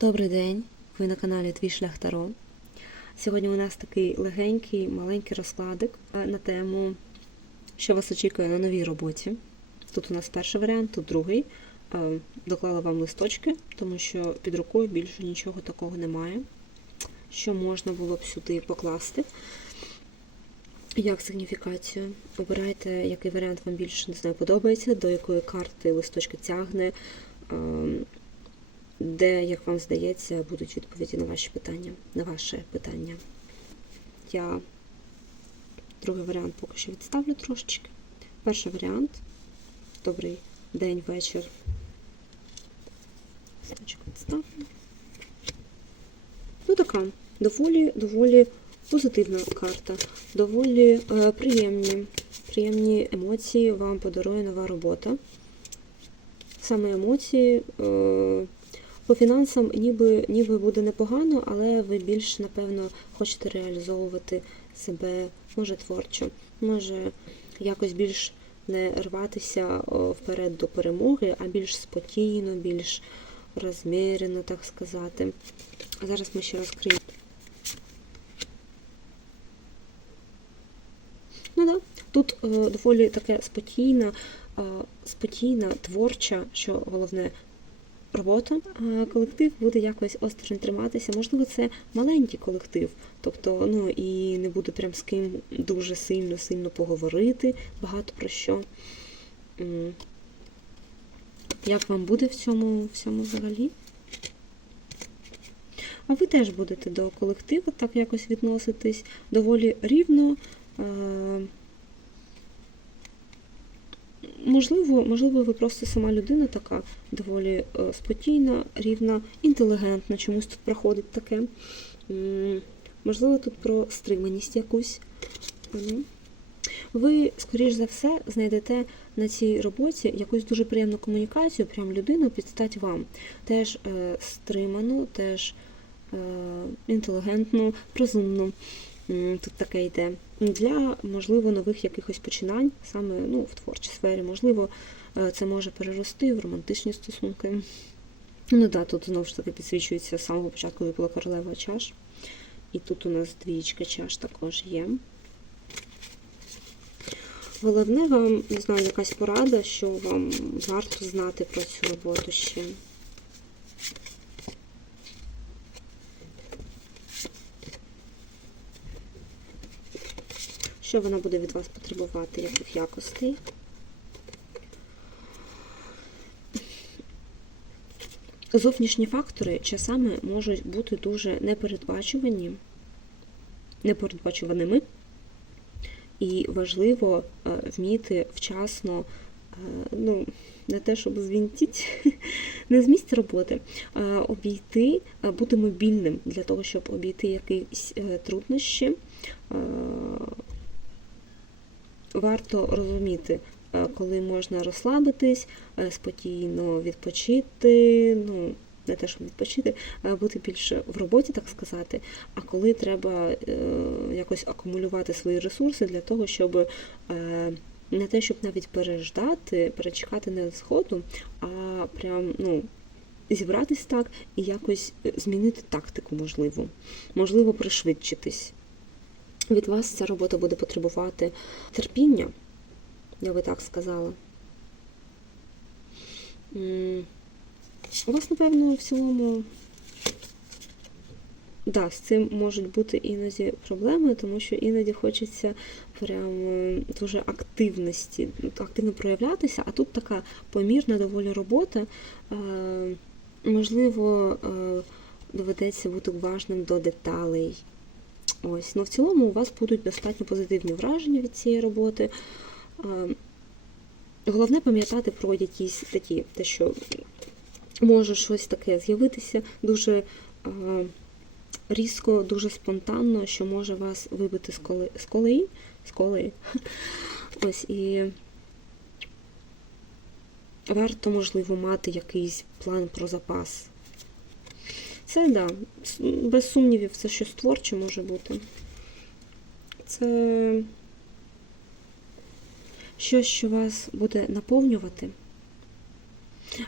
Добрий день! Ви на каналі Твій шлях Таро. Сьогодні у нас такий легенький, маленький розкладик е, на тему, що вас очікує на новій роботі. Тут у нас перший варіант, тут другий. Е, Доклала вам листочки, тому що під рукою більше нічого такого немає, що можна було б сюди покласти. Як сигніфікацію? Обирайте, який варіант вам більше не знаю, подобається, до якої карти листочки тягне. Де, як вам здається, будуть відповіді на ваші питання, на ваше питання. Я другий варіант поки що відставлю трошечки. Перший варіант. Добрий день, вечір. Ну, така доволі, доволі позитивна карта, доволі е, приємні, приємні емоції вам подарує нова робота. Саме емоції. Е, по фінансам ніби, ніби буде непогано, але ви більш, напевно, хочете реалізовувати себе, може творчо, може якось більш не рватися вперед до перемоги, а більш спокійно, більш розмірено, так сказати. Зараз ми ще розкриємо. Ну да, тут е, доволі таке спокійна, е, спокійна, творча, що головне, робота, а колектив буде якось осторонь триматися. Можливо, це маленький колектив, тобто, ну і не буде прям з ким дуже сильно-сильно поговорити, багато про що. Як вам буде в цьому, в цьому взагалі? А ви теж будете до колективу так якось відноситись доволі рівно. Е, Можливо, можливо, ви просто сама людина така доволі е, спокійна, рівна, інтелігентна, чомусь тут проходить таке. Можливо, тут про стриманість якусь. Ви, скоріш за все, знайдете на цій роботі якусь дуже приємну комунікацію, прям людину під стать вам. Теж е, стриману, теж е, інтелігентну, розумну. Тут таке йде. Для, можливо, нових якихось починань, саме ну, в творчій сфері. Можливо, е, це може перерости в романтичні стосунки. Ну да, тут знову ж таки підсвічується з самого початку випала королева чаш. І тут у нас двічка чаш також є. Головне вам, не знаю, якась порада, що вам варто знати про цю роботу ще. Що вона буде від вас потребувати, яких якостей? Зовнішні фактори часами можуть бути дуже непередбачувані, непередбачуваними, і важливо е, вміти вчасно, е, ну, не те, щоб звінтіть, не з місця роботи, а обійти, е, бути мобільним для того, щоб обійти якісь е, труднощі. Варто розуміти, е, коли можна розслабитись, е, спокійно відпочити, ну, не те, щоб відпочити, а бути більше в роботі, так сказати, а коли треба е, якось акумулювати свої ресурси для того, щоб не те, щоб навіть переждати, перечекати не згоду, а прям, ну, зібратись так і якось змінити тактику, можливо, можливо, пришвидшитись. Від вас ця робота буде потребувати терпіння, я би так сказала. У вас, напевно, в цілому, да, з цим можуть бути іноді проблеми, тому що іноді хочеться прям е, дуже активності, активно проявлятися, а тут така помірна доволі робота. Е, Можливо, е, доведеться бути уважним до деталей. Ось, ну в цілому у вас будуть достатньо позитивні враження від цієї роботи. Головне пам'ятати про якісь такі, те, що може щось таке з'явитися дуже різко, дуже спонтанно, що може вас вибити з коли з колеї. З колеї. Ось і варто, можливо, мати якийсь план про запас. Це да, без сумнівів, це щось творче може бути. Це щось, що вас буде наповнювати.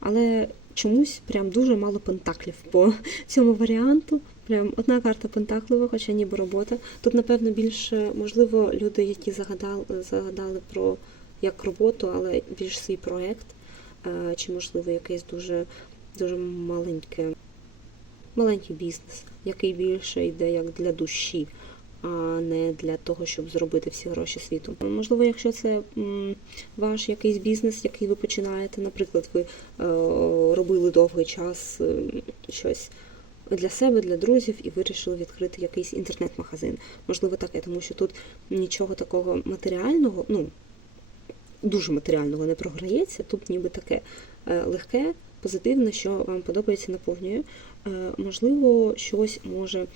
Але чомусь прям дуже мало пентаклів по цьому варіанту. Прям одна карта пентаклива, хоча ніби робота. Тут, напевно, більше, можливо, люди, які загадали, загадали про як роботу, але більш свій проєкт, е, чи, можливо, якийсь дуже, дуже маленьке, маленький бізнес, який більше йде як для душі, а не для того, щоб зробити всі гроші світу. Можливо, якщо це ваш якийсь бізнес, який ви починаєте, наприклад, ви е, робили довгий час е, щось для себе, для друзів, і вирішили відкрити якийсь інтернет-магазин. Можливо, таке, тому що тут нічого такого матеріального, ну дуже матеріального не програється. Тут ніби таке е, легке, позитивне, що вам подобається, наповнює. Е, Можливо, щось може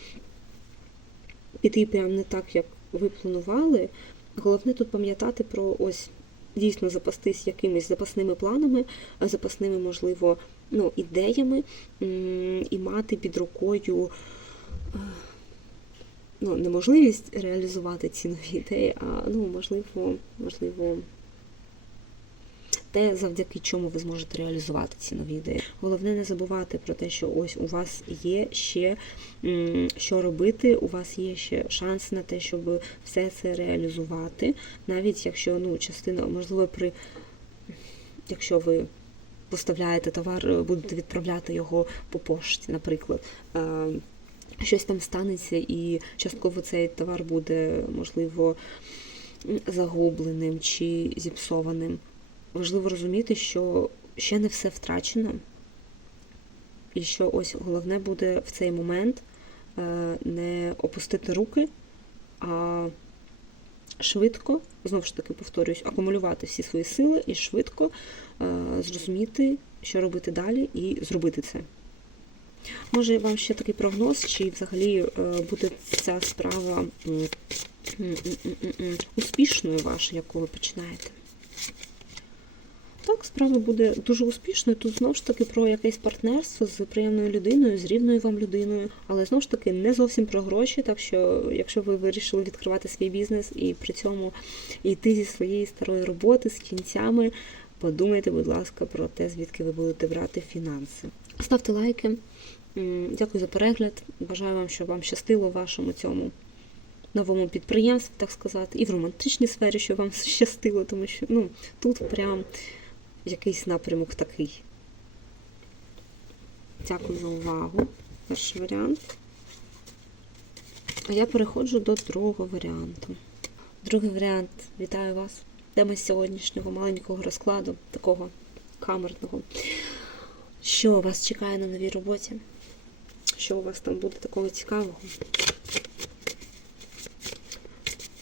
піти прямо не так, як ви планували. Головне тут пам'ятати про ось дійсно запастись якимись запасними планами, е, запасними, можливо, ну, ідеями і мати під рукою е, ну, неможливість реалізувати ці нові ідеї, а ну, можливо, можливо, те, завдяки чому ви зможете реалізувати ці нові ідеї. Головне не забувати про те, що ось у вас є ще що робити, у вас є ще шанс на те, щоб все це реалізувати, навіть якщо ну, частина, можливо, при якщо ви поставляєте товар, будете відправляти його по пошті, наприклад. Щось там станеться, і частково цей товар буде, можливо, загубленим чи зіпсованим. Важливо розуміти, що ще не все втрачено, і що ось головне буде в цей момент е, не опустити руки, а швидко, знову ж таки повторюсь, акумулювати всі свої сили і швидко е, зрозуміти, що робити далі, і зробити це. Може, вам ще такий прогноз, чи взагалі е, буде ця справа успішною ваша, яку ви починаєте? Так, справа буде дуже успішною. Тут знову ж таки про якесь партнерство з приємною людиною, з рівною вам людиною, але знову ж таки не зовсім про гроші. Так що, якщо ви вирішили відкривати свій бізнес і при цьому йти зі своєї старої роботи з кінцями, подумайте, будь ласка, про те, звідки ви будете брати фінанси. Ставте лайки. Дякую за перегляд. Бажаю вам, щоб вам щастило в вашому цьому новому підприємстві, так сказати, і в романтичній сфері, щоб вам щастило, тому що ну, тут прям якийсь напрямок такий. Дякую за увагу. Перший варіант. А я переходжу до другого варіанту. Другий варіант. Вітаю вас. Тема сьогоднішнього маленького розкладу, такого камерного. Що вас чекає на новій роботі? Що у вас там буде такого цікавого?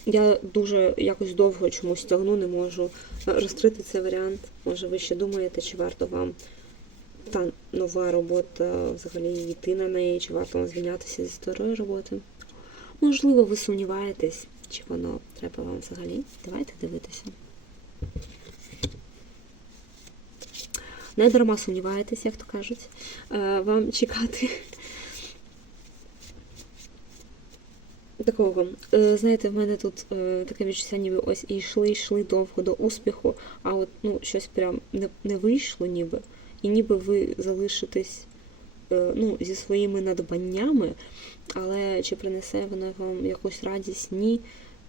Я дуже якось довго чомусь тягну, не можу розкрити цей варіант. Може, ви ще думаєте, чи варто вам та нова робота взагалі йти на неї, чи варто вам звільнятися зі старої роботи? Можливо, ви сумніваєтесь, чи воно треба вам взагалі. Давайте дивитися. Не дарма сумніваєтесь, як то кажуть, Е, вам чекати такого. Е, Знаєте, в мене тут е, таке відчуття, ніби ось і йшли, йшли довго до успіху, а от ну, щось прям не, не вийшло, ніби, і ніби ви залишитесь е, ну, зі своїми надбаннями, але чи принесе воно вам якусь радість? Ні.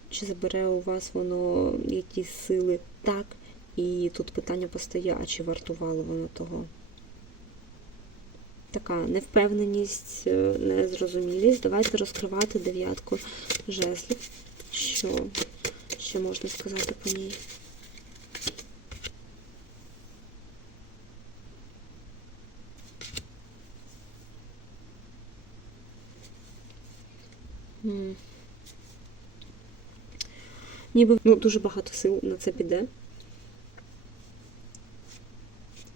Чи забере у вас воно якісь сили? Так. І тут питання постає, а чи вартувало воно того? Така невпевненість, е, незрозумілість. Давайте розкривати дев'ятку жезлів. Що ще можна сказати по ній? Ніби ну, дуже багато сил на це піде.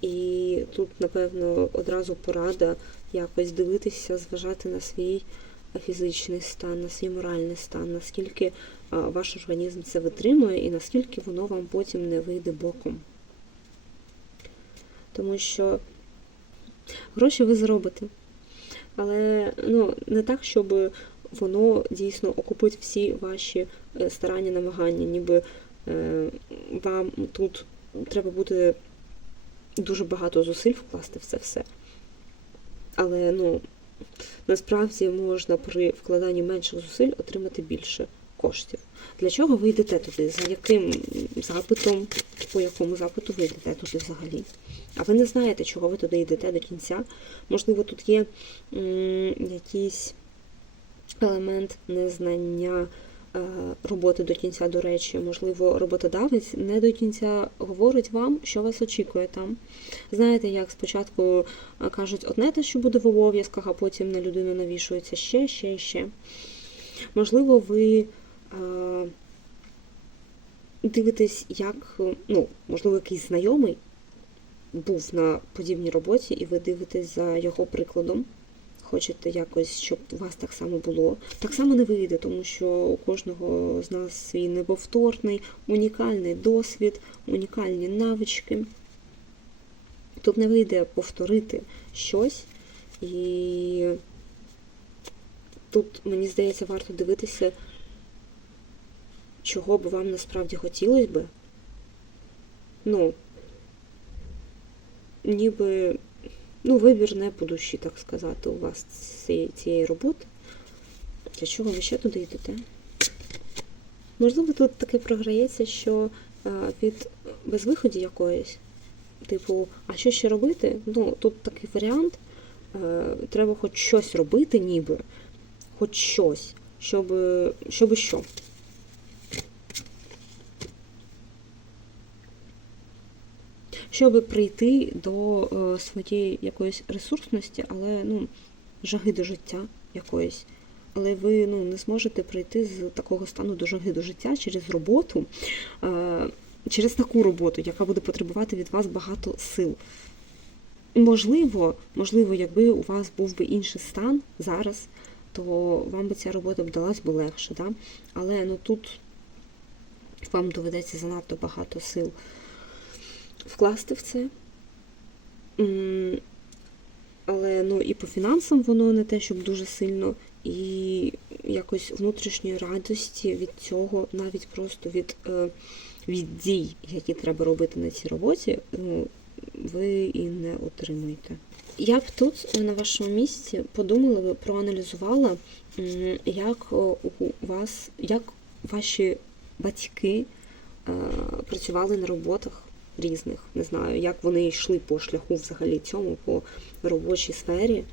І тут, напевно, одразу порада якось дивитися, зважати на свій фізичний стан, на свій моральний стан, наскільки ваш організм це витримує і наскільки воно вам потім не вийде боком. Тому що гроші ви заробите. Але ну, не так, щоб воно дійсно окупить всі ваші е, старання, намагання, ніби е, вам тут треба бути дуже багато зусиль вкласти в це все. Але ну, насправді можна при вкладанні менших зусиль отримати більше коштів. Для чого ви йдете туди? За яким запитом, по якому запиту ви йдете туди взагалі? А ви не знаєте, чого ви туди йдете до кінця. Можливо, тут є м, якийсь елемент незнання роботи до кінця, до речі. Можливо, роботодавець не до кінця говорить вам, що вас очікує там. Знаєте, як спочатку е, кажуть одне те, що буде в обов'язках, а потім на людину навішується ще, ще, ще. Можливо, ви е, дивитесь, як, ну, можливо, якийсь знайомий був на подібній роботі, і ви дивитесь за його прикладом. Хочете якось, щоб у вас так само було. Так само не вийде, тому що у кожного з нас свій неповторний, унікальний досвід, унікальні навички. Тут не вийде повторити щось, і тут, мені здається, варто дивитися, чого б вам насправді хотілося би. Ну, ніби ну, вибір не по душі, так сказати, у вас цієї, роботи. Для чого ви ще туди йдете? Можливо, тут таке програється, що е, від безвиході якоїсь, типу, а що ще робити? Ну, тут такий варіант. е, Треба хоч щось робити, ніби, хоч щось, щоб, щоб що. Щоб прийти до е, своєї якоїсь ресурсності, але ну, жаги до життя якоїсь. Але ви ну, не зможете прийти з такого стану до жаги до життя через роботу, е, через таку роботу, яка буде потребувати від вас багато сил. Можливо, можливо, якби у вас був би інший стан зараз, то вам би ця робота б би легше. Да? Але ну, тут вам доведеться занадто багато сил вкласти в це. Але ну, і по фінансам воно не те, щоб дуже сильно, і якось внутрішньої радості від цього, навіть просто від, е, від дій, які треба робити на цій роботі, ну, ви і не отримуєте. Я б тут на вашому місці подумала проаналізувала, як у вас, як ваші батьки е, працювали на роботах різних. Не знаю, як вони йшли по шляху взагалі цьому, по робочій сфері,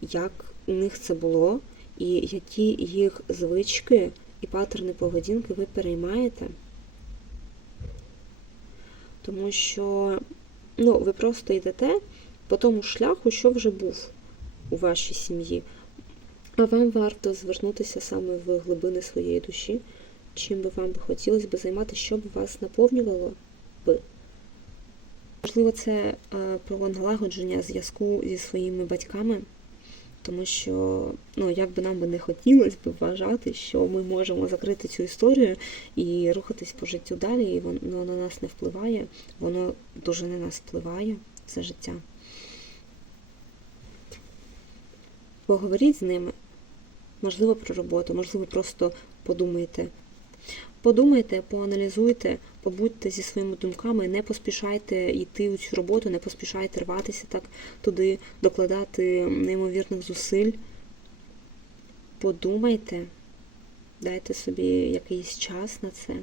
як у них це було, і які їх звички і паттерни поведінки ви переймаєте. Тому що ну, ви просто йдете по тому шляху, що вже був у вашій сім'ї. А вам варто звернутися саме в глибини своєї душі чим би вам би хотілося би займатися, що б вас наповнювало би. Можливо, це е, про налагодження зв'язку зі своїми батьками, тому що, ну, як би нам би не хотілося б вважати, що ми можемо закрити цю історію і рухатись по життю далі, і воно на нас не впливає, воно дуже на нас впливає все життя. Поговоріть з ними, можливо, про роботу, можливо, просто подумайте. Подумайте, поаналізуйте, побудьте зі своїми думками, не поспішайте йти у цю роботу, не поспішайте рватися так туди, докладати неймовірних зусиль. Подумайте, дайте собі якийсь час на це.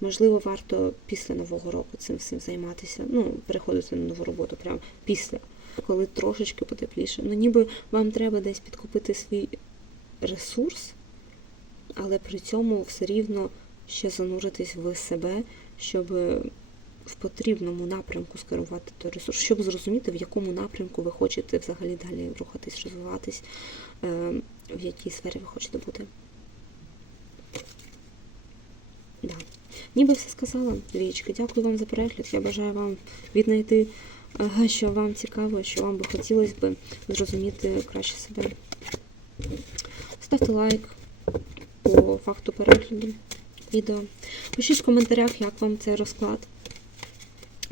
Можливо, варто після Нового року цим всім займатися. Ну, переходити на нову роботу прямо після, коли трошечки потепліше. Ну, ніби вам треба десь підкупити свій ресурс, але при цьому все рівно ще зануритись в себе, щоб в потрібному напрямку скерувати той ресурс, щоб зрозуміти, в якому напрямку ви хочете взагалі далі рухатись, розвиватись, е, в якій сфері ви хочете бути. Да. Ніби все сказала, двічки. Дякую вам за перегляд. Я бажаю вам віднайти, е, що вам цікаво, що вам би хотілося б зрозуміти краще себе. Ставте лайк по факту перегляду відео. Пишіть в коментарях, як вам цей розклад.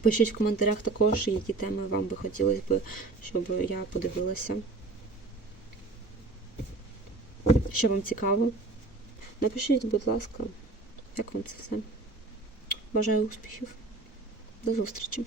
Пишіть в коментарях також, які теми вам би хотілося б, щоб я подивилася. Що вам цікаво? Напишіть, будь ласка, як вам це все. Бажаю успіхів. До зустрічі!